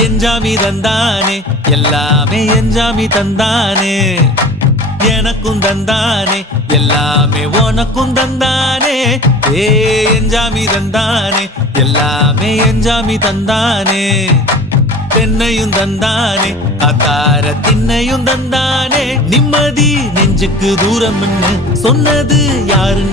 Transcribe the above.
என்ஜாமி தந்தானே எல்லாமே என்ஜாமி தந்தானே எனக்கும் தந்தானே எல்லாமே உனக்கும் தந்தானே ஏ என்ஜாமி தந்தானே எல்லாமே என்ஜாமி தந்தானே தென்னையும் தந்தானே காத்தார திண்ணையும் தந்தானே நிம்மதி நெஞ்சுக்கு தூரம் சொன்னது யாருன்னு